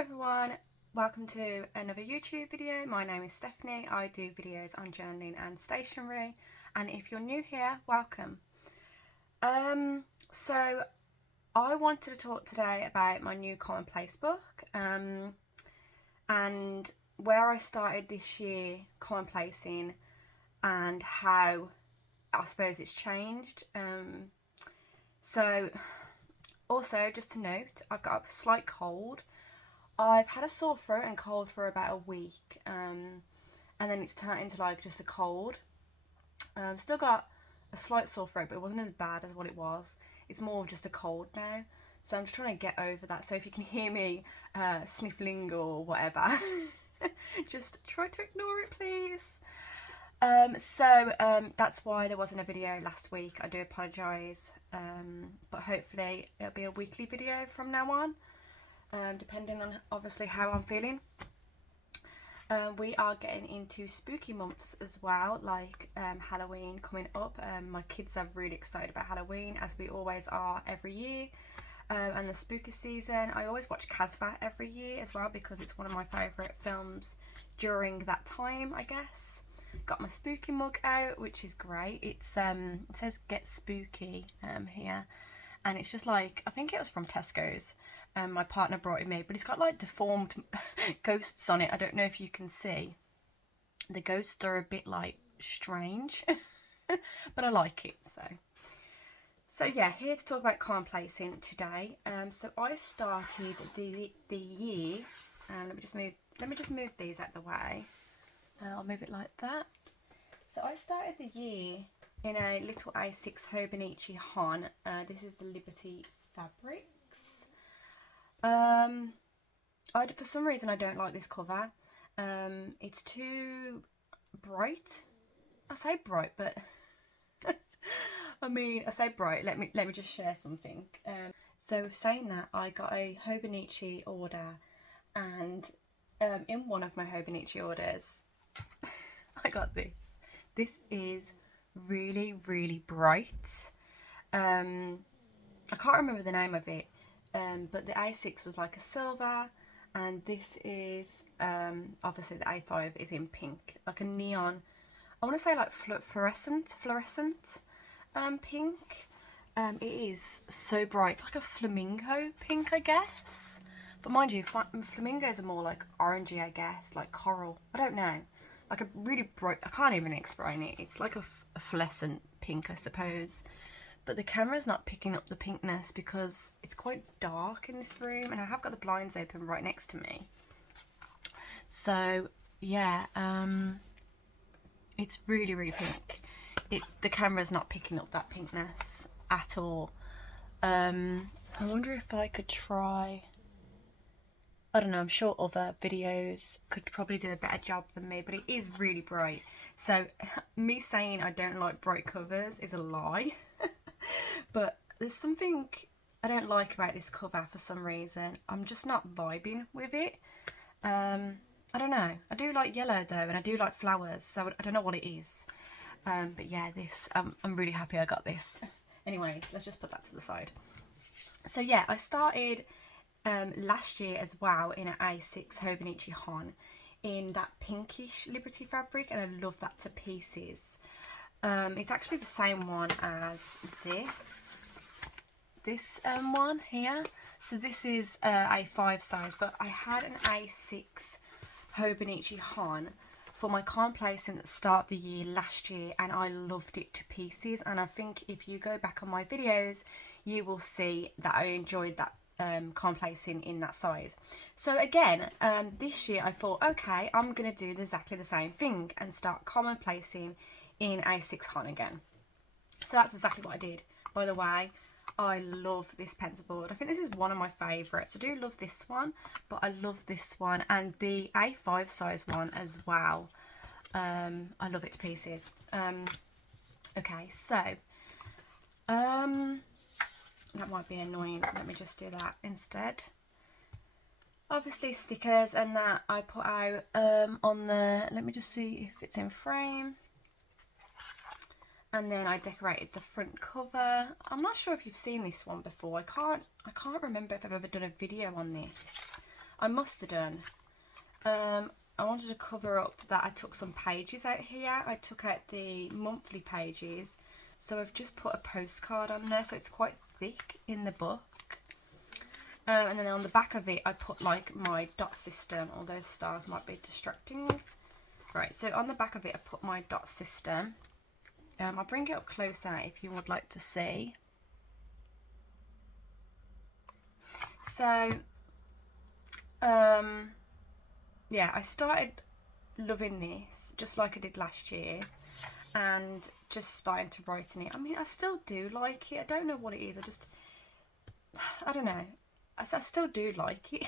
everyone, welcome to another YouTube video. My name is Stephanie. I do videos on journaling and stationery, and if you're new here, welcome. So I wanted to talk today about my new Commonplace book and where I started this year Commonplacing and how I suppose it's changed. So also, just to note, I've got a slight cold. I've had a sore throat and cold for about a week, and then it's turned into like just a cold. Still got a slight sore throat, but it wasn't as bad as what it was. It's more of just a cold now, so I'm just trying to get over that. So if you can hear me sniffling or whatever, just try to ignore it, please. That's why there wasn't a video last week. I do apologise, but hopefully it'll be a weekly video from now on. Depending on obviously how I'm feeling. We are getting into spooky months as well, like Halloween coming up. My kids are really excited about Halloween, as we always are every year, and the spooky season. I always watch Casbah every year as well, because it's one of my favourite films during that time, I guess. Got my spooky mug out, which is great. It's it says "Get Spooky" here, and it's just like, I think it was from Tesco's. My partner brought it me, but it's got like deformed ghosts on it. I don't know if you can see. The ghosts are a bit like strange, but I like it. So yeah, here to talk about Commonplacing today. So I started the year. Let me just move these out of the way. I'll move it like that. So I started the year in a little A6 Hobonichi HON. This is the Liberty Fabrics. For some reason I don't like this cover. It's too bright. I say bright, but I say bright. Let me just share something. So saying that, I got a Hobonichi order, and in one of my Hobonichi orders, I got this. This is really, really bright. I can't remember the name of it. But the A6 was like a silver, and this is obviously the A5 is in pink, like a neon, I want to say like fluorescent pink. It is so bright. It's like a flamingo pink, I guess, but mind you, flamingos are more like orangey, I guess, like coral, I don't know, like a really bright, I can't even explain it. It's like a fluorescent pink, I suppose. But the camera's not picking up the pinkness because it's quite dark in this room, and I have got the blinds open right next to me. So yeah, it's really, really pink. The camera's not picking up that pinkness at all. I wonder if I could try, I don't know, I'm sure other videos could probably do a better job than me, but it is really bright. So me saying I don't like bright covers is a lie. But there's something I don't like about this cover for some reason. I'm just not vibing with it. I don't know. I do like yellow though, and I do like flowers, so I don't know what it is. But yeah, this, I'm really happy I got this. Anyways, let's just put that to the side. So yeah, I started last year as well in an A6 Hobonichi HON in that pinkish Liberty fabric, and I love that to pieces. It's actually the same one as this one here. So this is A5 size, but I had an A6 Hobonichi HON for my Commonplacing at the start of the year last year, and I loved it to pieces. And I think if you go back on my videos, you will see that I enjoyed that Commonplacing in that size. So again, this year I thought, okay, I'm gonna do exactly the same thing and start Commonplacing in A6 HON again. So that's exactly what I did. By the way, I love this pencil board. I think this is one of my favourites. I do love this one, but I love this one and the A5 size one as well. I love it to pieces. Okay, so that might be annoying. Let me just do that instead. Obviously stickers and that I put out on the, let me just see if it's in frame. And then I decorated the front cover. I'm not sure if you've seen this one before. I can't remember if I've ever done a video on this. I must have done. I wanted to cover up that I took some pages out here. I took out the monthly pages, so I've just put a postcard on there, so it's quite thick in the book. And then on the back of it I put like my dot system, all those stars might be distracting. Right, so on the back of it I put my dot system. I'll bring it up closer if you would like to see. So yeah, I started loving this just like I did last year, and just starting to write in it. I mean, I still do like it. I don't know what it is. I don't know. I still do like it.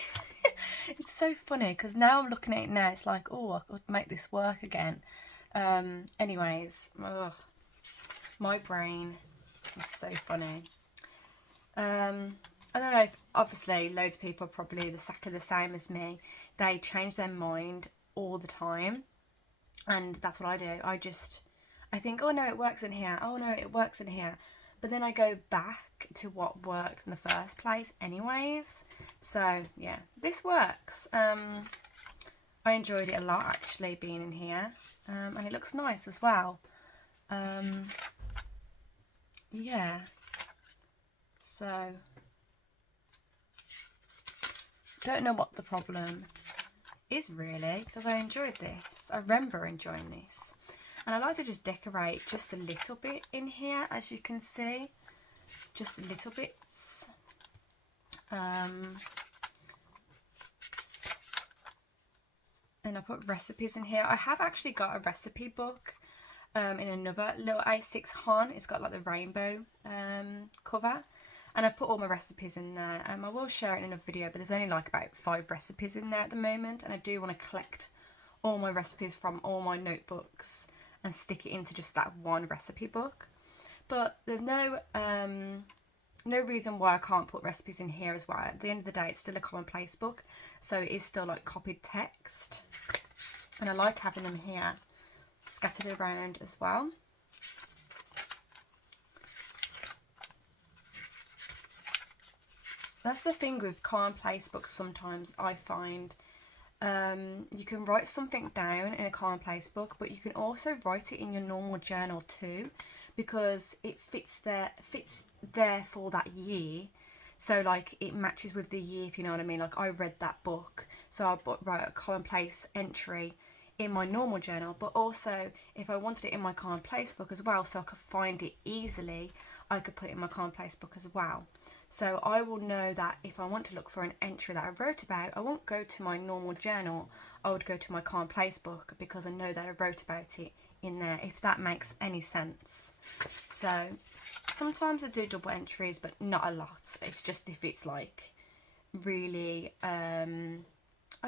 It's so funny because now I'm looking at it now, it's like, oh, I could make this work again. Anyways, ugh, my brain is so funny. I don't know if, obviously loads of people are probably exactly the same as me. They change their mind all the time, and that's what I do. I think, oh no, it works in here, oh no, it works in here, but then I go back to what worked in the first place anyways. So yeah, this works. I enjoyed it a lot actually, being in here, and it looks nice as well. Yeah, so don't know what the problem is really, because I enjoyed this. I remember enjoying this, and I like to just decorate just a little bit in here, as you can see, just little bits. And I put recipes in here. I have actually got a recipe book in another little A6 HON. It's got like the rainbow cover, and I've put all my recipes in there. I will share it in another video, but there's only like about 5 recipes in there at the moment, and I do want to collect all my recipes from all my notebooks and stick it into just that one recipe book. But there's no reason why I can't put recipes in here as well. At the end of the day, it's still a Commonplace book, so it is still like copied text, and I like having them here scattered around as well. That's the thing with Commonplace books. Sometimes I find you can write something down in a Commonplace book, but you can also write it in your normal journal too, because it fits there for that year. So like it matches with the year, if you know what I mean. Like I read that book, so I write a Commonplace entry in my normal journal, but also if I wanted it in my Commonplace book as well, so I could find it easily, I could put it in my Commonplace book as well. So I will know that if I want to look for an entry that I wrote about, I won't go to my normal journal, I would go to my Commonplace book, because I know that I wrote about it in there, if that makes any sense. So sometimes I do double entries, but not a lot. It's just if it's like really, I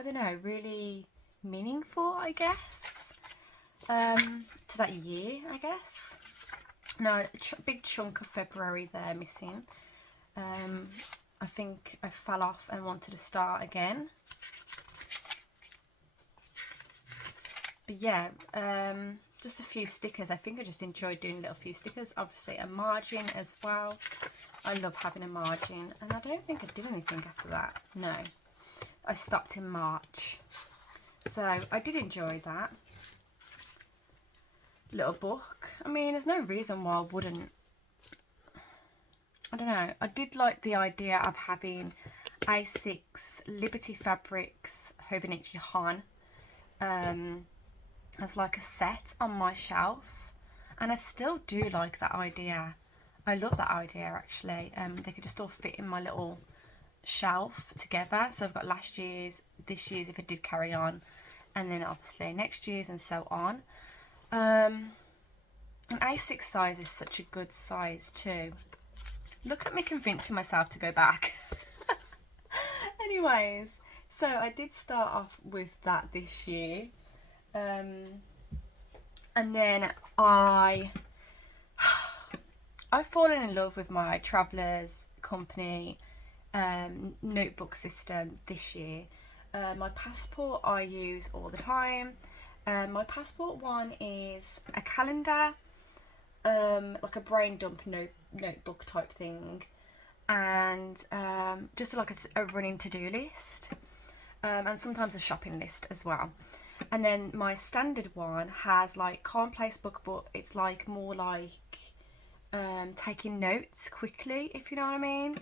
don't know, really meaningful, I guess, to that year, I guess. No, a big chunk of February there missing. I think I fell off and wanted to start again. But yeah, just a few stickers. I think I just enjoyed doing little few stickers. Obviously a margin as well. I love having a margin, and I don't think I did anything after that. No, I stopped in March. So I did enjoy that little book. I mean, there's no reason why I wouldn't. I don't know. I did like the idea of having A6 Liberty Fabrics Hobonichi HON as like a set on my shelf, and I still do like that idea. I love that idea actually. They could just all fit in my little shelf together. So I've got last year's, this year's if it did carry on, and then obviously next year's, and so on. An A6 size is such a good size too. Look at me convincing myself to go back. Anyways, so I did start off with that this year, and then I've fallen in love with my Traveller's Company notebook system this year. My Passport I use all the time. My Passport one is a calendar, like a brain dump notebook type thing, and just like a running to-do list. and sometimes a shopping list as well. And then my standard one has like Commonplace book, but it's like more like taking notes quickly, if you know what I mean.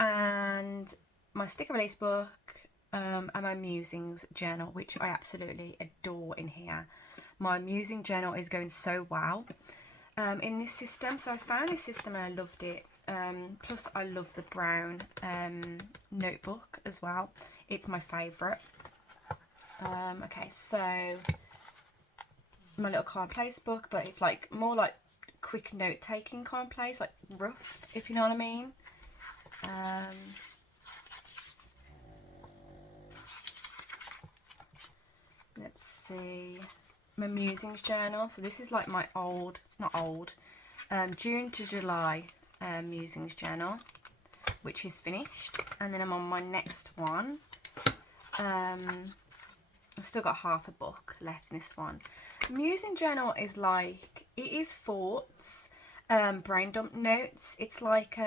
And my sticker release book, and my musings journal, which I absolutely adore in here. My musing journal is going so well in this system. So I found this system and I loved it. Plus I love the brown notebook as well. It's my favourite. Okay, so my little Commonplace book, but it's like more like quick note taking Commonplace, like rough, if you know what I mean. Let's see, my musings journal. So this is like my June to July musings journal, which is finished. And then I'm on my next one. I've still got half a book left in this one. Musing journal is like, it is thoughts, brain dump notes. It's like,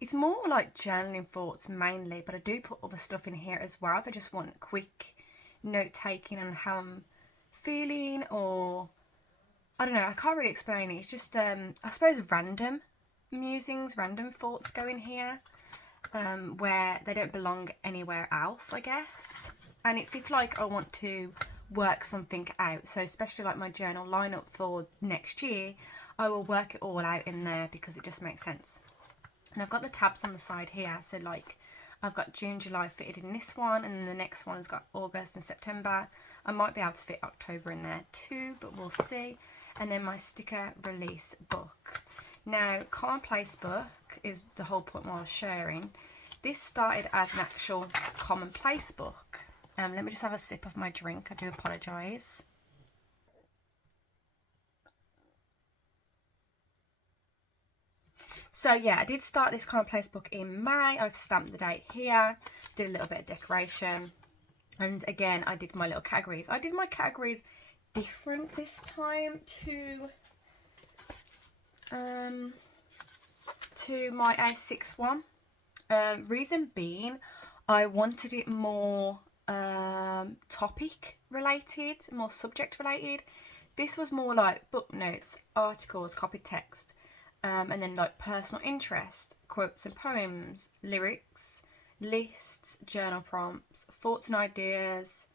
it's more like journaling thoughts mainly, but I do put other stuff in here as well if I just want quick note taking on how I'm feeling, or I don't know, I can't really explain it. It's just I suppose random musings, random thoughts go in here, where they don't belong anywhere else, I guess. And it's if like I want to work something out, so especially like my journal lineup for next year, I will work it all out in there because it just makes sense. And I've got the tabs on the side here, so like I've got June, July fitted in this one, and then the next one's got August and September. I might be able to fit October in there too, but we'll see. And then my sticker release book. Now, Commonplace book is the whole point while I was sharing. This started as an actual Commonplace book. Let me just have a sip of my drink. I do apologise. So yeah, I did start this Commonplace book in May. I've stamped the date here, did a little bit of decoration, and again I did my little categories. I did my categories different this time to my A6 one. Reason being, I wanted it more topic related, more subject related. This was more like book notes, articles, copied text. And then like personal interest, quotes and poems, lyrics, lists, journal prompts, thoughts and ideas,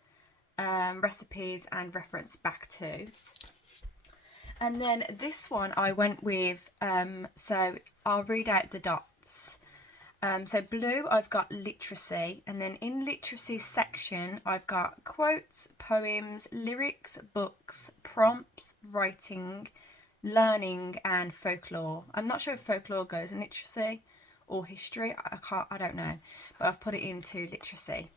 recipes and reference back to. And then this one I went with, so I'll read out the dots. So blue I've got literacy, and then in literacy section I've got quotes, poems, lyrics, books, prompts, writing, learning and folklore. I'm not sure if folklore goes in literacy or history. I don't know, but I've put it into literacy.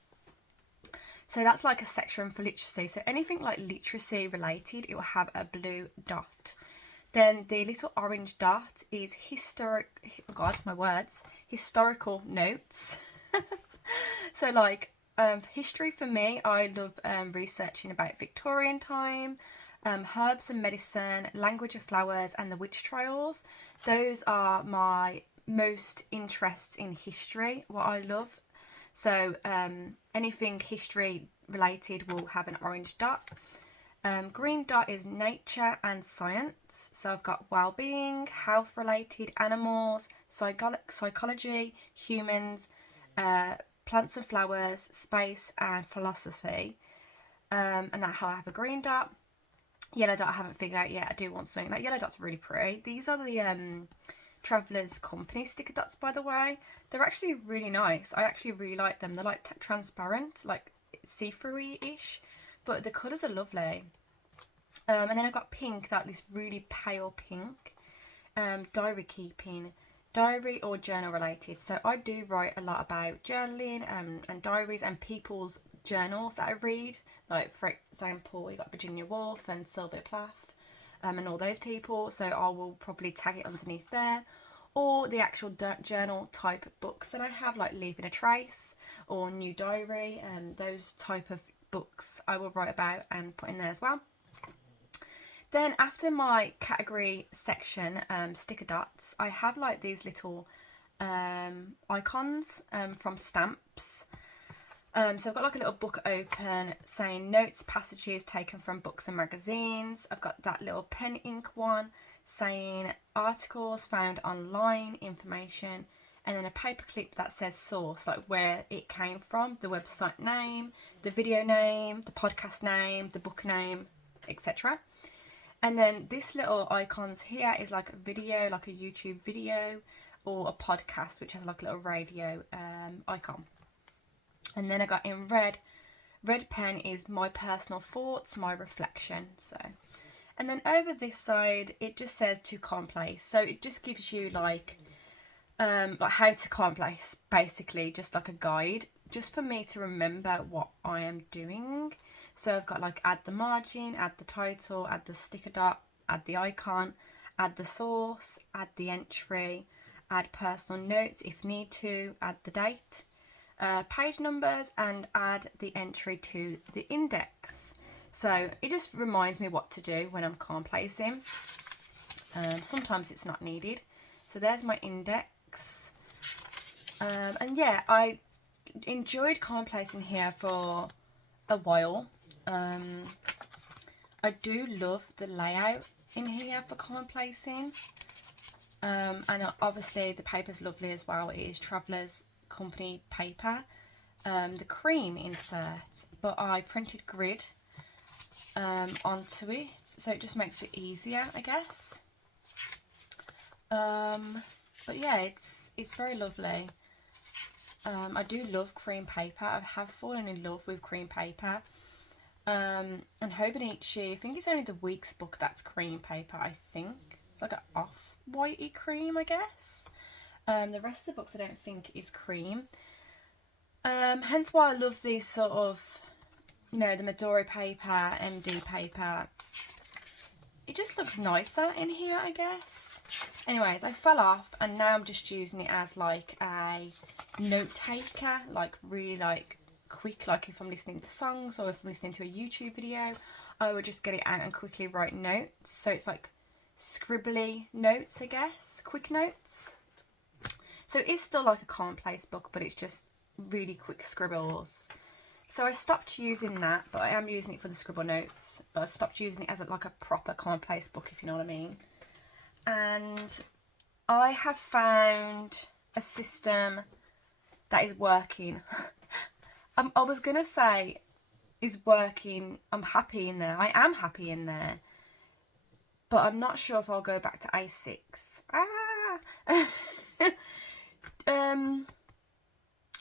So that's like a section for literacy. So anything like literacy related, it will have a blue dot. Then the little orange dot is historical notes. So like history for me, I love researching about Victorian time, herbs and medicine, language of flowers and the witch trials. Those are my most interests in history, what I love. So anything history related will have an orange dot. Green dot is nature and science. So I've got well-being, health related, animals, psychology, humans, plants and flowers, space and philosophy. And that's how I have a green dot. Yellow dot I haven't figured out yet. I do want something. That yellow dot's really pretty. These are the Traveller's Company sticker dots, by the way. They're actually really nice. I actually really like them. They're like transparent, like see-through-ish, but the colours are lovely. And then I've got pink, that this really pale pink. Diary keeping, diary or journal related. So I do write a lot about journaling and diaries and people's journals that I read. Like for example, you got Virginia Woolf and Sylvia Plath and all those people. So I will probably tag it underneath there. Or the actual journal type books that I have, like Leaving a Trace or New Diary, and those type of books I will write about and put in there as well. Then after my category section, sticker dots, I have like these little icons from stamps. So I've got like a little book open saying notes, passages taken from books and magazines. I've got that little pen ink one saying articles found online, information, and then a paper clip that says source, like where it came from, the website name, the video name, the podcast name, the book name, etc. And then this little icons here is like a video, like a YouTube video, or a podcast, which has like a little radio icon. And then I got in red pen is my personal thoughts, my reflection. So, and then over this side, it just says to Commonplace. So it just gives you like how to Commonplace, basically, just like a guide, just for me to remember what I am doing. So I've got like add the margin, add the title, add the sticker dot, add the icon, add the source, add the entry, add personal notes if need to, add the date, page numbers, and add the entry to the index. So it just reminds me what to do when I'm Commonplacing. Sometimes it's not needed. So there's my index. And yeah, I enjoyed Commonplacing here for a while. I do love the layout in here for Commonplacing. And obviously the paper's lovely as well. It is Traveller's Company paper, the cream insert, but I printed grid onto it, so it just makes it easier, I guess. But yeah, it's very lovely. I do love cream paper. I have fallen in love with cream paper. And Hobonichi, I think it's only the week's book that's cream paper, I think. It's like an off-whitey cream, I guess. The rest of the books I don't think is cream. Hence why I love these sort of, you know, the Midori paper, MD paper. It just looks nicer in here, I guess. Anyways, I fell off and now I'm just using it as like a note taker, like really like quick, like if I'm listening to songs or if I'm listening to a YouTube video, I would just get it out and quickly write notes. So it's like scribbly notes, I guess, quick notes. So it is still like a Commonplace book, but it's just really quick scribbles. So I stopped using that, but I am using it for the scribble notes. But I stopped using it as like a proper Commonplace book, if you know what I mean. And I have found a system that is working. I was going to say is working. I'm happy in there. I am happy in there. But I'm not sure if I'll go back to A6.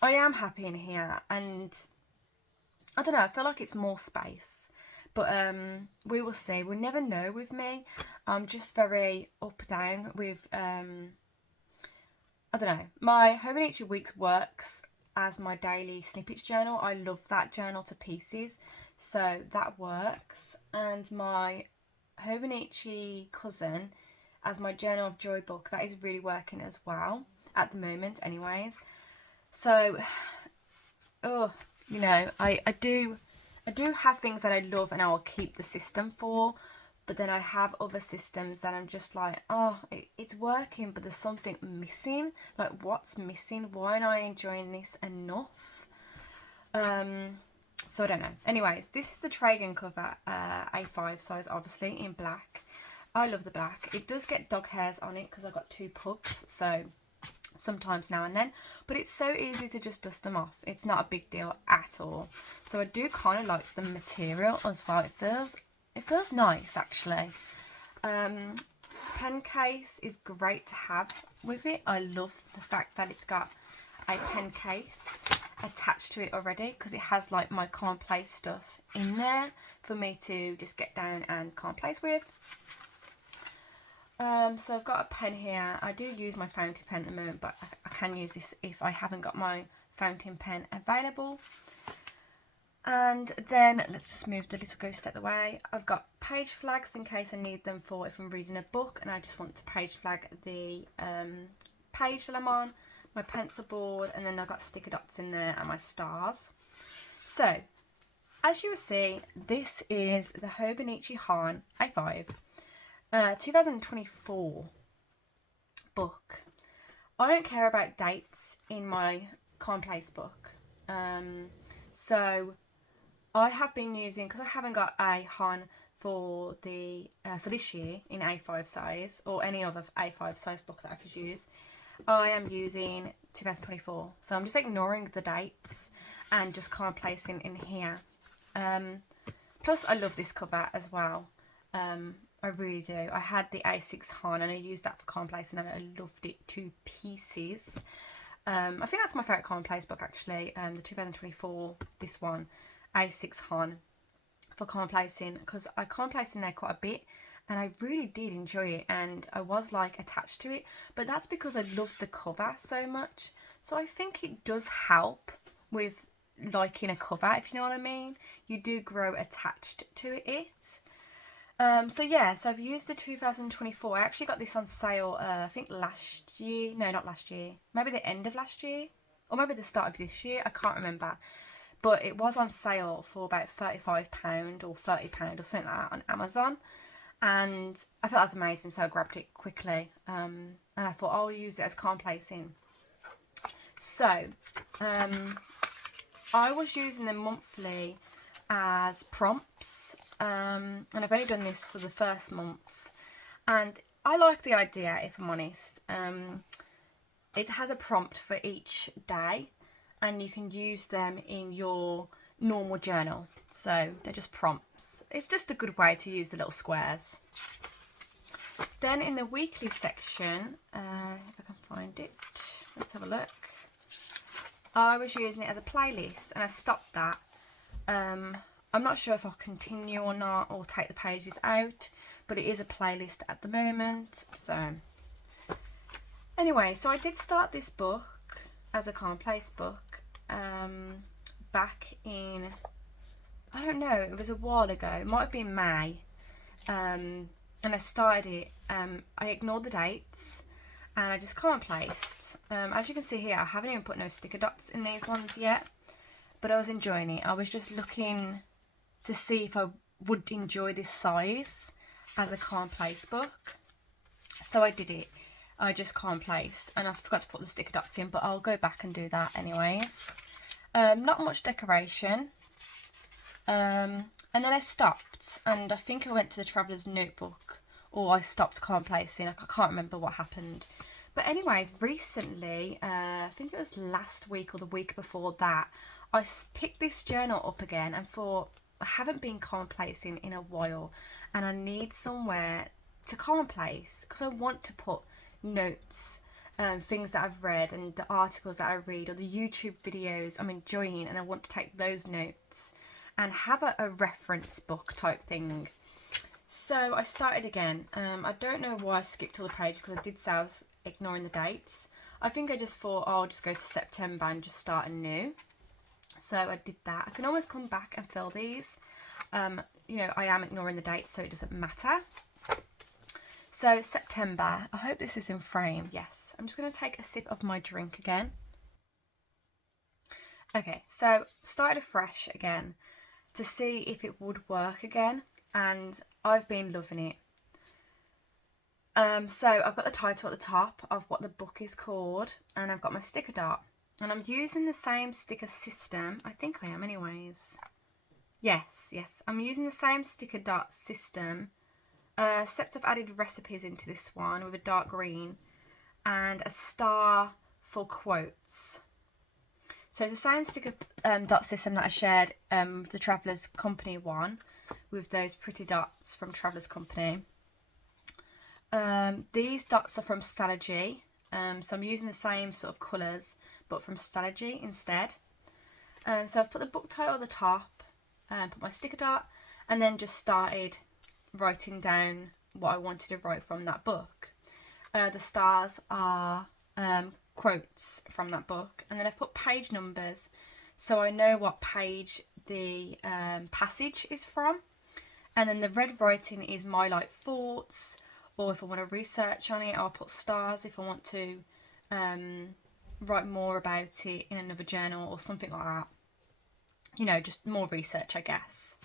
I am happy in here, and I don't know, I feel like it's more space, but we will see. We'll never know with me. I'm just very up down with I don't know, my Hobonichi Weeks works as my daily snippets journal. I love that journal to pieces, so that works. And my Hobonichi Cousin as my Journal of Joy book, that is really working as well at the moment anyways. So you know, I do have things that I love and I will keep the system for, but then I have other systems that I'm just like, oh, it's working, but there's something missing. Like, what's missing? Why am I enjoying this enough? So I don't know. Anyways, this is the Tragan cover, A5 size, obviously in black. I love the black. It does get dog hairs on it because I've got 2 pugs, so sometimes now and then, but it's so easy to just dust them off. It's not a big deal at all. So I do kind of like the material as well. It feels nice, actually. Pen case is great to have with it. I love the fact that it's got a pen case attached to it already, because it has like my Commonplace stuff in there for me to just get down and Commonplace with. So I've got a pen here. I do use my fountain pen at the moment, but I can use this if I haven't got my fountain pen available. And then let's just move the little ghost out the way. I've got page flags in case I need them for if I'm reading a book and I just want to page flag the page that I'm on, my pencil board, and then I've got sticker dots in there and my stars. So as you will see, this is the Hobonichi HON A5 2024 book. I don't care about dates in my Commonplace book. So I have been using, because I haven't got a HON for this year in A5 size, or any other A5 size book that I could use, I am using 2024. So I'm just ignoring the dates and just placing in here. Plus I love this cover as well. I really do. I had the A6 HON and I used that for Commonplace and I loved it to pieces. I think that's my favourite Commonplace book actually, the 2024, this one, A6 HON for Commonplacing, because I Commonplace in there quite a bit and I really did enjoy it and I was like attached to it, but that's because I loved the cover so much. So I think it does help with liking a cover, if you know what I mean. You do grow attached to it. So yeah, so I've used the 2024. I actually got this on sale, I think last year. No, not last year. Maybe the end of last year. Or maybe the start of this year. I can't remember. But it was on sale for about £35 or £30 or something like that on Amazon. And I thought that was amazing, so I grabbed it quickly. And I thought, I'll use it as Commonplacing. So, I was using them monthly as prompts. And I've only done this for the first month, and I like the idea, if I'm honest. It has a prompt for each day and you can use them in your normal journal, so they're just prompts. It's just a good way to use the little squares. Then in the weekly section, if I can find it, let's have a look. I was using it as a playlist and I stopped that. I'm not sure if I'll continue or not, or take the pages out, but it is a playlist at the moment. So anyway, so I did start this book as a Commonplace book back in, I don't know, it was a while ago, it might have been May, and I started it. I ignored the dates and I just Commonplaced. As you can see here, I haven't even put no sticker dots in these ones yet, but I was enjoying it. I was just looking to see if I would enjoy this size as a Commonplace book. So I did it. I just Commonplaced and I forgot to put the sticker dots in, but I'll go back and do that anyways. Not much decoration. And then I stopped, and I think I went to the Traveller's Notebook, or I stopped Commonplacing. I can't remember what happened. But anyways, recently, I think it was last week or the week before that, I picked this journal up again and thought, I haven't been Commonplacing in a while and I need somewhere to Commonplace, because I want to put notes, things that I've read and the articles that I read or the YouTube videos I'm enjoying, and I want to take those notes and have a reference book type thing. So I started again. I don't know why I skipped all the pages, because I did say I was ignoring the dates. I think I just thought, oh, I'll just go to September and just start anew. So I did that. I can always come back and fill these. You know, I am ignoring the dates, so it doesn't matter. So September, I hope this is in frame. Yes, I'm just going to take a sip of my drink again. Okay, so started afresh again to see if it would work again, and I've been loving it. So I've got the title at the top of what the book is called, and I've got my sticker dot. And I'm using the same sticker system. I think I am anyways. Yes, I'm using the same sticker dot system. Except I've added recipes into this one with a dark green and a star for quotes. So it's the same sticker dot system that I shared the Traveller's Company one, with those pretty dots from Traveller's Company. These dots are from Stalogy. So I'm using the same sort of colours, but from Stalogy instead. So I've put the book title at the top, put my sticker dot, and then just started writing down what I wanted to write from that book. The stars are quotes from that book, and then I've put page numbers so I know what page the passage is from, and then the red writing is my like thoughts, or if I want to research on it, I'll put stars if I want to write more about it in another journal or something like that. You know, just more research, I guess.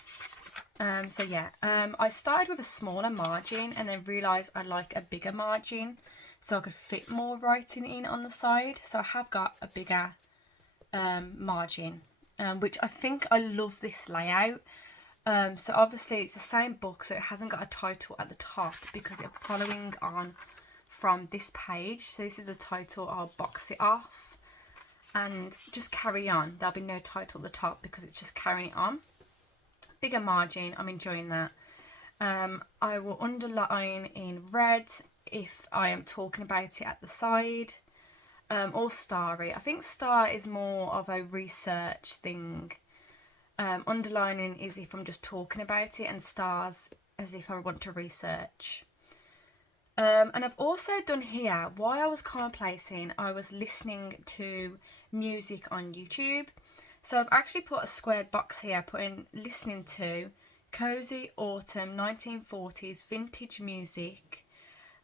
So yeah, I started with a smaller margin and then realised I like a bigger margin so I could fit more writing in on the side. So I have got a bigger margin. which I think I love this layout. So obviously it's the same book, so it hasn't got a title at the top because it's following on from this page. So this is the title. I'll box it off and just carry on. There'll be no title at the top because it's just carrying it on. Bigger margin, I'm enjoying that. I will underline in red if I am talking about it at the side, or starry. I think star is more of a research thing. Underlining is if I'm just talking about it, and stars as if I want to research. And I've also done here, while I was commonplacing, I was listening to music on YouTube. So I've actually put a squared box here, putting listening to cozy autumn 1940s vintage music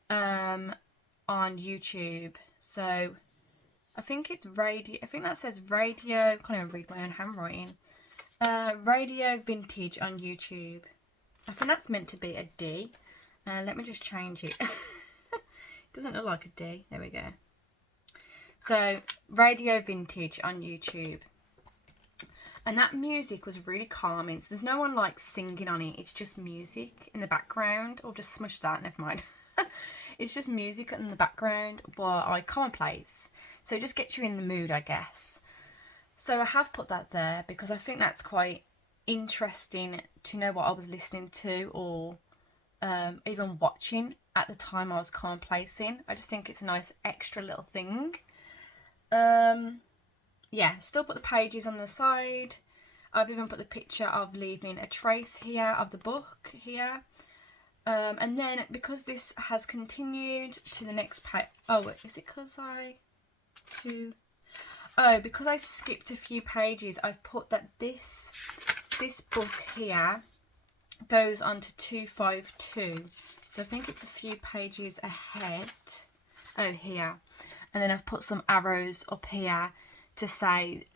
on YouTube. So I think it's radio. I think that says radio. I can't even read my own handwriting. Radio vintage on YouTube. I think that's meant to be a D. Let me just change it. It doesn't look like a D. There we go. So radio vintage on YouTube. And that music was really calming. So there's no one like singing on it. It's just music in the background. Or just smush that, never mind. It's just music in the background while I commonplace. So it just gets you in the mood, I guess. So I have put that there because I think that's quite interesting to know what I was listening to, or even watching at the time I was commonplacing. I just think it's a nice extra little thing. Yeah, still put the pages on the side. I've even put the picture of leaving a trace here of the book here. And then because this has continued to the next page. Oh, wait, is it because because I skipped a few pages, I've put that this book here goes on to 252. So I think it's a few pages ahead. Oh, here. And then I've put some arrows up here to say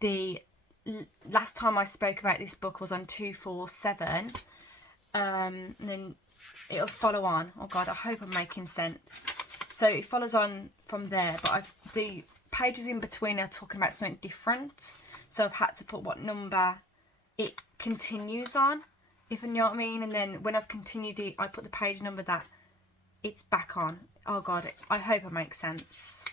the last time I spoke about this book was on 247. And then it'll follow on. Oh God, I hope I'm making sense. So it follows on from there, but the pages in between are talking about something different. So I've had to put what number it continues on, if you know what I mean. And then when I've continued it, I put the page number that it's back on. Oh God, I hope it makes sense.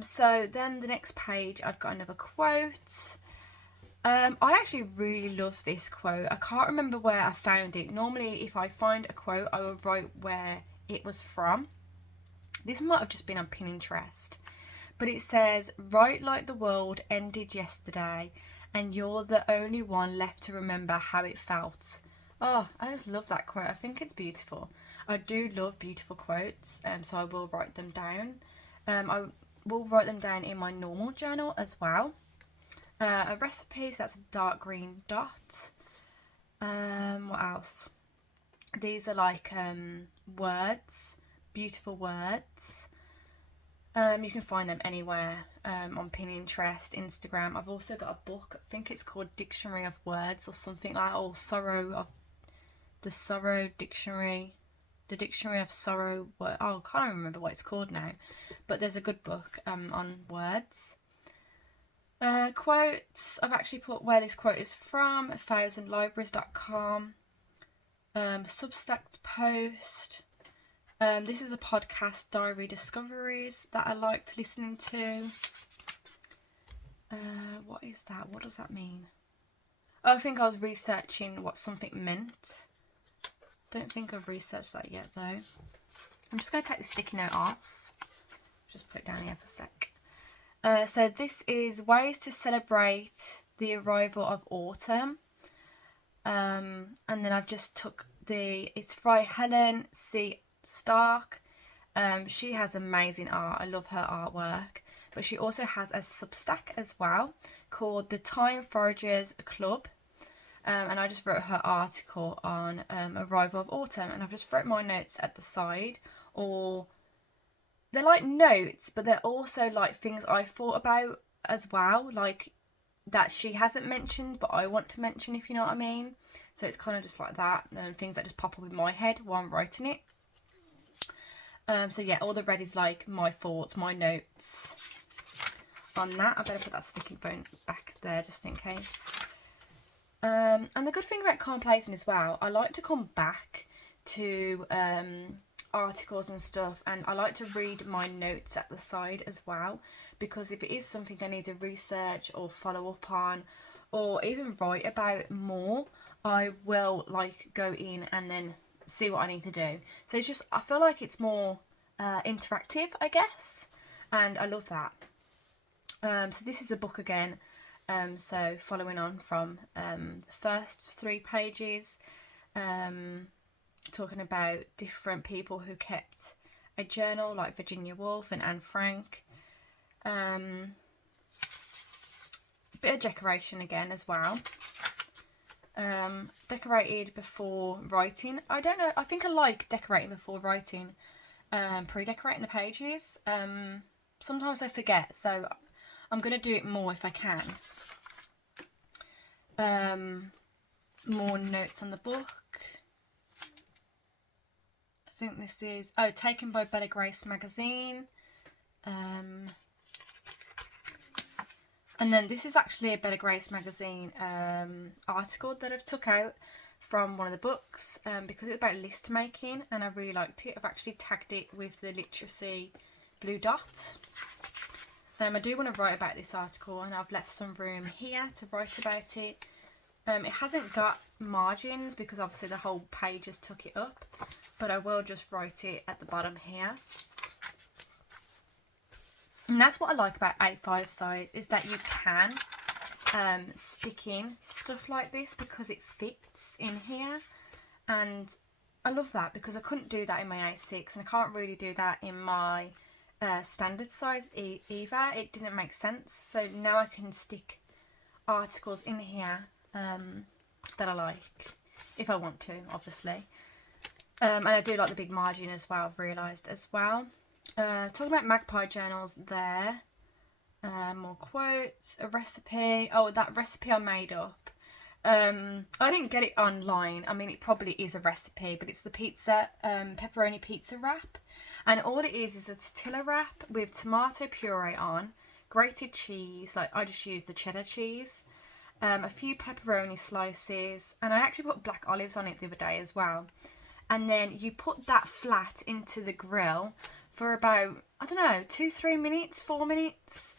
So then the next page, I've got another quote. I actually really love this quote. I can't remember where I found it. Normally, if I find a quote, I will write where it was from. This might have just been on Pinterest. But it says, "Write like the world ended yesterday, and you're the only one left to remember how it felt." Oh, I just love that quote. I think it's beautiful. I do love beautiful quotes, so I will write them down. I will write them down in my normal journal as well. A recipe, so that's a dark green dot. What else? These are like words, beautiful words. You can find them anywhere, on Pinterest, Instagram. I've also got a book, I think it's called Dictionary of Words or something like that, or the Sorrow Dictionary, the Dictionary of Sorrow. Oh, I can't remember what it's called now, but there's a good book on words. Quotes, I've actually put where this quote is from, 1000libraries.com, Substack post. This is a podcast, Diary Discoveries, that I liked listening to. What is that? What does that mean? Oh, I think I was researching what something meant. Don't think I've researched that yet, though. I'm just going to take the sticky note off. Just put it down here for a sec. So this is ways to celebrate the arrival of autumn. And then I've just took it's by Helen C. Stark. She has amazing art. I love her artwork. But she also has a Substack as well called the Time Foragers Club. And I just wrote her article on arrival of autumn. And I've just wrote my notes at the side. Or they're like notes, but they're also like things I thought about as well. Like that she hasn't mentioned, but I want to mention, if you know what I mean. So it's kind of just like that. And things that just pop up in my head while I'm writing it. So yeah, all the red is like my thoughts, my notes. on that. I better put that sticky bone back there just in case. And the good thing about Commonplace as well, I like to come back to articles and stuff, and I like to read my notes at the side as well, because if it is something I need to research or follow up on or even write about more, I will like go in and then see what I need to do. So it's just, I feel like it's more interactive, I guess, and I love that. So this is the book again, so following on from the first 3 pages, talking about different people who kept a journal, like Virginia Woolf and Anne Frank. Bit of decoration again as well. Decorated before writing. I don't know, I think I like decorating before writing, pre-decorating the pages. Sometimes I forget, so I'm going to do it more if I can. More notes on the book. I think this is, taken by Better Grace magazine. And then this is actually a Better Grace magazine article that I've took out from one of the books, because it's about list making and I really liked it. I've actually tagged it with the literacy blue dot. I do want to write about this article, and I've left some room here to write about it. It hasn't got margins because obviously the whole page has took it up, but I will just write it at the bottom here. And that's what I like about A5 size, is that you can stick in stuff like this because it fits in here, and I love that because I couldn't do that in my A6, and I can't really do that in my standard size either. It didn't make sense, so now I can stick articles in here that I like, if I want to, obviously. And I do like the big margin as well, I've realised as well. Talking about magpie journals there. More quotes, a recipe. Oh, that recipe I made up. I didn't get it online. I mean, it probably is a recipe, but it's the pizza, pepperoni pizza wrap. And all it is a tortilla wrap with tomato puree on, grated cheese, like I just used the cheddar cheese, a few pepperoni slices, and I actually put black olives on it the other day as well. And then you put that flat into the grill for about, I don't know, 2-3 minutes, 4 minutes,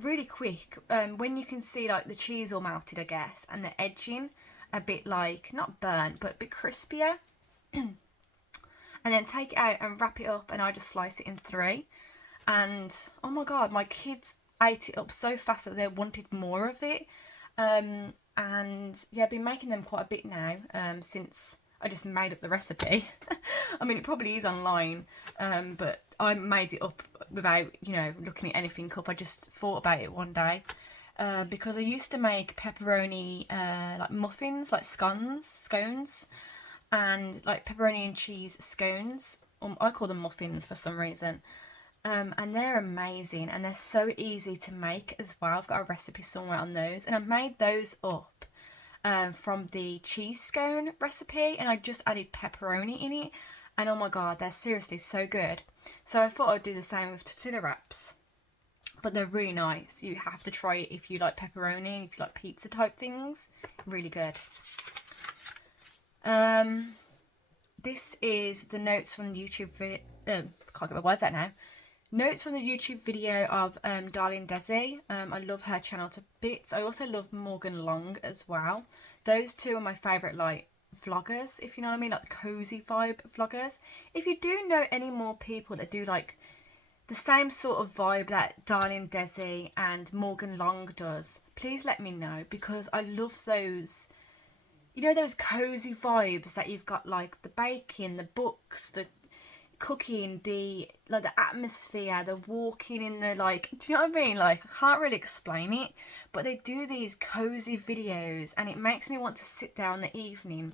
really quick, when you can see like the cheese all melted, I guess, and the edging a bit like, not burnt, but a bit crispier. And then take it out and wrap it up, and I just slice it in 3. And oh my god, my kids ate it up so fast that they wanted more of it. And yeah, I've been making them quite a bit now, since I just made up the recipe. I mean, it probably is online, but I made it up without, you know, looking at anything up. I just thought about it one day, because I used to make pepperoni like muffins, like scones, and like pepperoni and cheese scones. I call them muffins for some reason. And they're amazing, and they're so easy to make as well. I've got a recipe somewhere on those, and I made those up from the cheese scone recipe, and I just added pepperoni in it, and oh my god, they're seriously so good. So I thought I'd do the same with tortilla wraps, but they're really nice. You have to try it if you like pepperoni, if you like pizza type things. Really good. This is the notes from the YouTube video. Can't get my words out now. Notes from the YouTube video of Darling Desi. I love her channel to bits. I also love Morgan Long as well. Those two are my favourite, like, vloggers, if you know what I mean, like cozy vibe vloggers. If you do know any more people that do like the same sort of vibe that Darling Desi and Morgan Long does, please let me know, because I love those, you know, those cozy vibes that you've got, like the baking, the books, the cooking, the like the atmosphere, the walking in the, like, do you know what I mean? Like, I can't really explain it, but they do these cozy videos and it makes me want to sit down in the evening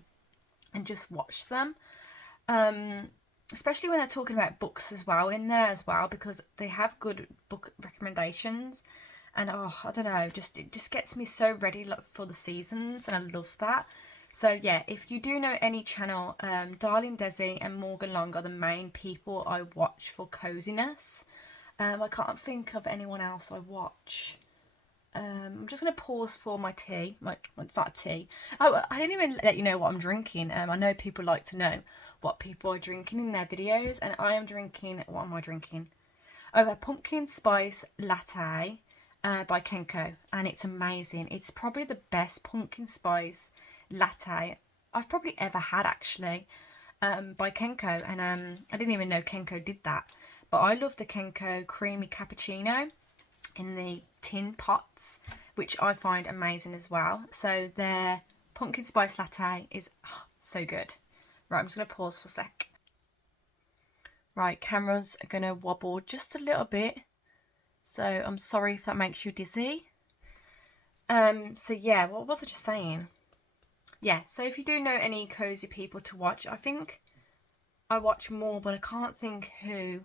and just watch them, especially when they're talking about books as well in there as well, because they have good book recommendations. And oh, I don't know, it just gets me so ready, like, for the seasons, and I love that. So yeah, if you do know any channel, Darling Desi and Morgan Long are the main people I watch for coziness. I can't think of anyone else I watch. I'm just going to pause for my tea. It's not a tea. Oh, I didn't even let you know what I'm drinking. I know people like to know what people are drinking in their videos, and I am drinking, what am I drinking? Oh, a pumpkin spice latte by Kenko, and it's amazing. It's probably the best pumpkin spice latte I've probably ever had, actually, by Kenko, and I didn't even know Kenko did that. But I love the Kenko creamy cappuccino in the tin pots, which I find amazing as well. So their pumpkin spice latte is so good. Right, I'm just going to pause for a sec. Right, camera's going to wobble just a little bit, so I'm sorry if that makes you dizzy. So yeah, what was I just saying? Yeah, so if you do know any cozy people to watch, I think I watch more, but I can't think who.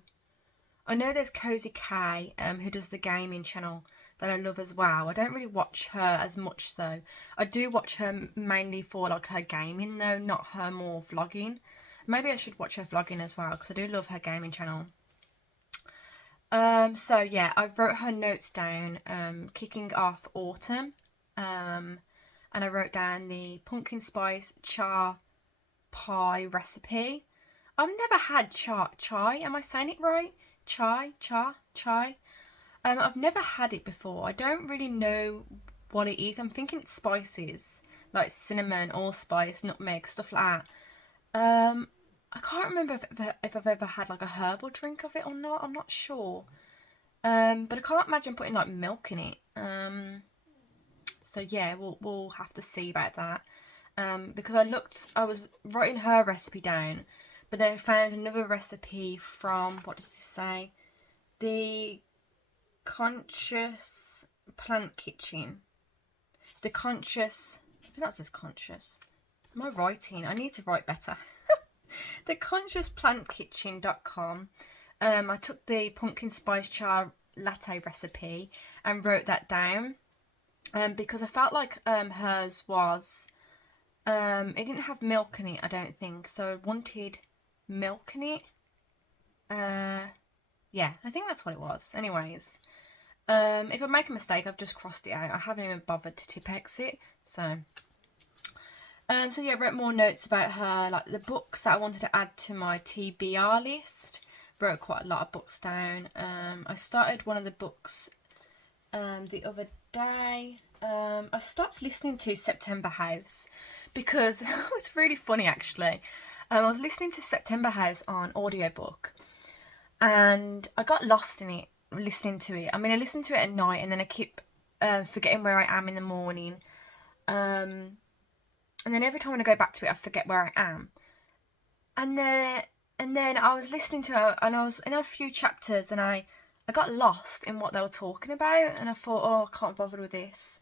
I know there's Cozy K, who does the gaming channel that I love as well. I don't really watch her as much though. I do watch her mainly for like her gaming though, not her more vlogging. Maybe I should watch her vlogging as well, because I do love her gaming channel. So yeah, I wrote her notes down, kicking off autumn, and I wrote down the pumpkin spice char pie recipe. I've never had chai. Am I saying it right? Chai. I've never had it before. I don't really know what it is. I'm thinking it's spices like cinnamon, allspice, nutmeg, stuff like that. I can't remember if I've ever had like a herbal drink of it or not. I'm not sure. But I can't imagine putting like milk in it. So yeah, we'll have to see about that. Because I was writing her recipe down, but then I found another recipe from, what does this say? The Conscious Plant Kitchen. The Conscious, I think that says Conscious. Am I writing? I need to write better. The ConsciousPlantKitchen.com. I took the pumpkin spice char latte recipe and wrote that down. Because I felt like hers was, it didn't have milk in it, I don't think. So I wanted milk in it. Yeah, I think that's what it was. Anyways, if I make a mistake, I've just crossed it out. I haven't even bothered to tip exit. So yeah, I wrote more notes about her, like the books that I wanted to add to my TBR list. Wrote quite a lot of books down. I started one of the books the other day. I stopped listening to September House because it was really funny, actually. I was listening to September House on audiobook, and I got lost in it, listening to it. I mean, I listened to it at night, and then I keep forgetting where I am in the morning. And then every time when I go back to it, I forget where I am. And then I was listening to it, and I was in a few chapters, and I got lost in what they were talking about, and I thought, oh, I can't bother with this.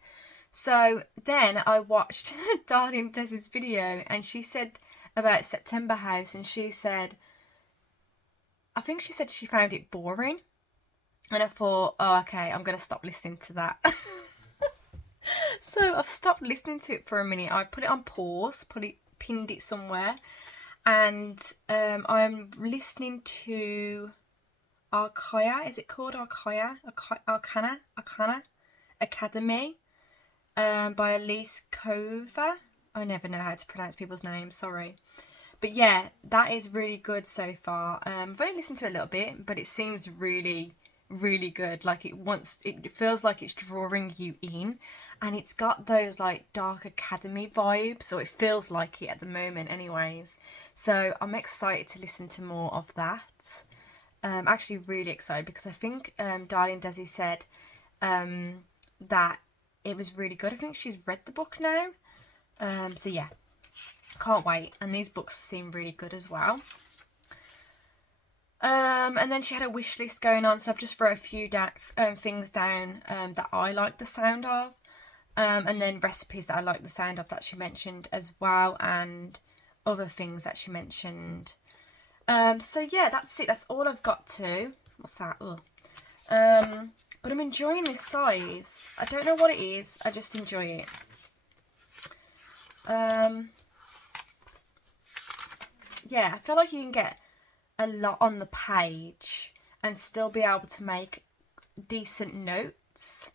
So then I watched Darling Desi's video, and she said about September House, and she said, I think she said she found it boring. And I thought, oh, okay, I'm going to stop listening to that. So I've stopped listening to it for a minute. I put it on pause, pinned it somewhere, and I'm listening to Arcana. Is it called Arcana? Academy, by Elise Kova. I never know how to pronounce people's names, sorry. But yeah, that is really good so far. I've only listened to it a little bit, but it seems really, really good. Like it feels like it's drawing you in, and it's got those like dark academy vibes, or it feels like it at the moment anyways. So I'm excited to listen to more of that. Actually really excited, because I think Darling Desi said that it was really good. I think she's read the book now. So yeah, can't wait. And these books seem really good as well. And then she had a wish list going on, so I've just wrote a few things down that I like the sound of, and then recipes that I like the sound of that she mentioned as well, and other things that she mentioned. So yeah, that's it. That's all I've got to. What's that? Ugh. But I'm enjoying this size. I don't know what it is. I just enjoy it. Yeah, I feel like you can get a lot on the page, and still be able to make decent notes,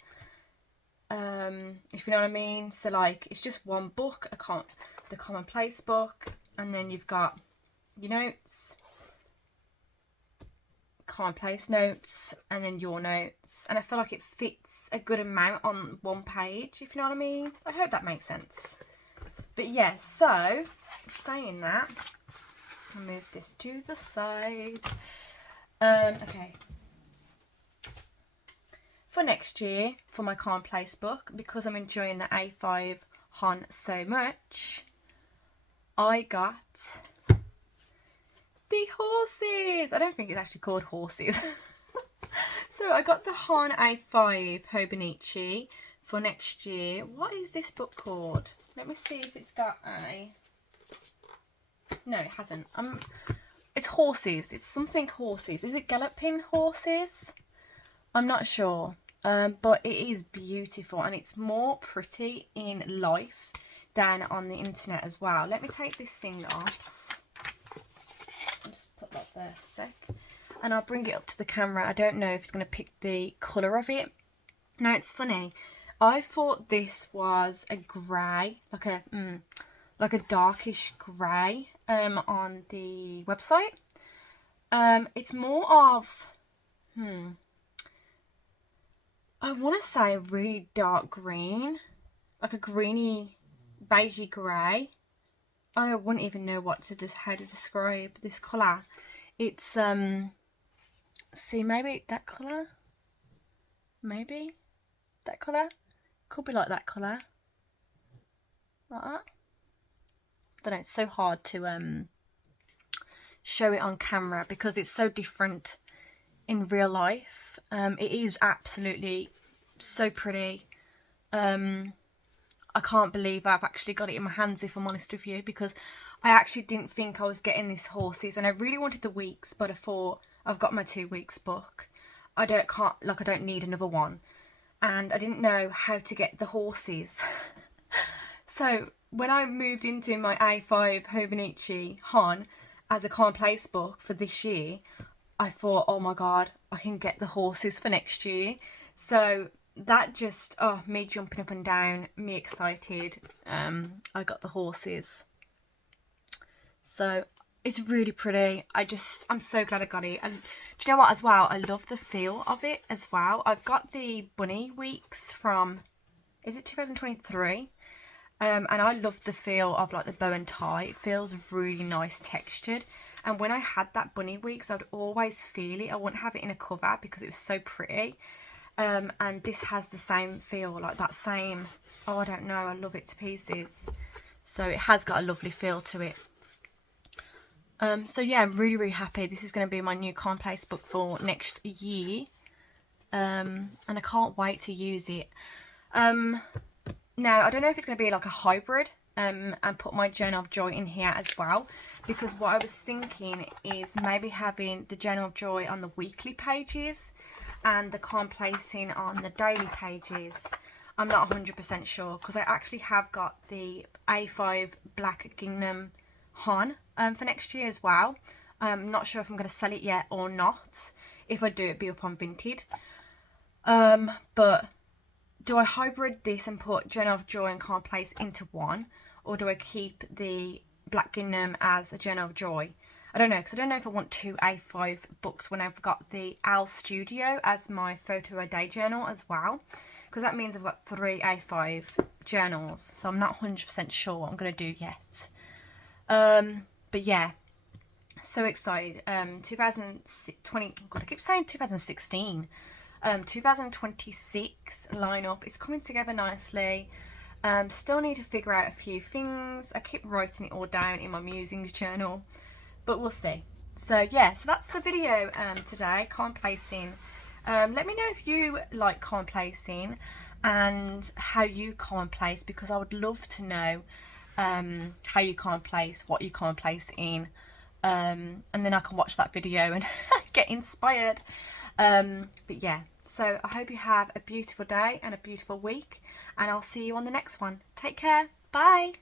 if you know what I mean. So like, it's just one book, the Commonplace book, and then you've got your notes, Commonplace notes, and then your notes, and I feel like it fits a good amount on one page, if you know what I mean. I hope that makes sense. But yeah, so saying that, I'll move this to the side. Okay, for next year, for my Commonplace book, because I'm enjoying the A5 HON so much, I got the horses. I don't think it's actually called horses. So I got the HON A5 Hobonichi for next year. What is this book called? Let me see if it's got a... No, it hasn't. It's horses. It's something horses. Is it galloping horses? I'm not sure. But it is beautiful, and it's more pretty in life than on the internet as well. Let me take this thing off. Just put that there a sec, and I'll bring it up to the camera. I don't know if it's going to pick the colour of it. Now, it's funny. I thought this was a grey, like a darkish grey, on the website. It's more of, I want to say a really dark green, like a greeny, beigey grey. I wouldn't even know how to describe this colour. It's, see, maybe that colour? Maybe that colour? Could be like that colour. Like that. I don't know, it's so hard to show it on camera because it's so different in real life. It is absolutely so pretty. I can't believe I've actually got it in my hands, if I'm honest with you, because I actually didn't think I was getting this horses, and I really wanted the weeks, but I thought, I've got my 2 weeks book. I don't need another one, and I didn't know how to get the horses. So when I moved into my A5 Hobonichi HON as a Commonplace book for this year, I thought, oh my god, I can get the horses for next year. So that just, me jumping up and down, me excited. I got the horses. So it's really pretty. I'm so glad I got it. And do you know what as well? I love the feel of it as well. I've got the bunny weeks from, is it 2023? And I love the feel of like the bow and tie. It feels really nice textured. And when I had that bunny weeks, I'd always feel it. I wouldn't have it in a cover because it was so pretty. And this has the same feel, like that same, I don't know, I love it to pieces. So it has got a lovely feel to it. So yeah, I'm really, really happy. This is going to be my new Commonplace book for next year. And I can't wait to use it. Now, I don't know if it's going to be like a hybrid and put my Journal of Joy in here as well. Because what I was thinking is maybe having the Journal of Joy on the weekly pages and the Commonplacing on the daily pages. I'm not 100% sure because I actually have got the A5 Black Gingham HON for next year as well. I'm not sure if I'm going to sell it yet or not. If I do, it'll be up on Vinted. But do I hybrid this and put Journal of Joy and Commonplace into one? Or do I keep the Black Gingham as a Journal of Joy? I don't know, because I don't know if I want 2 A5 books when I've got the Owl Studio as my photo a day journal as well. Because that means I've got 3 A5 journals. So I'm not 100% sure what I'm going to do yet. But yeah, so excited. 2020, God, I keep saying 2016. 2026 lineup is coming together nicely. Still need to figure out a few things. I keep writing it all down in my musings journal, but we'll see. So yeah, so that's the video today, Commonplacing. Let me know if you like Commonplacing and how you Commonplace, because I would love to know how you Commonplace, what you Commonplace in, and then I can watch that video and get inspired. But yeah, so I hope you have a beautiful day and a beautiful week, and I'll see you on the next one. Take care. Bye.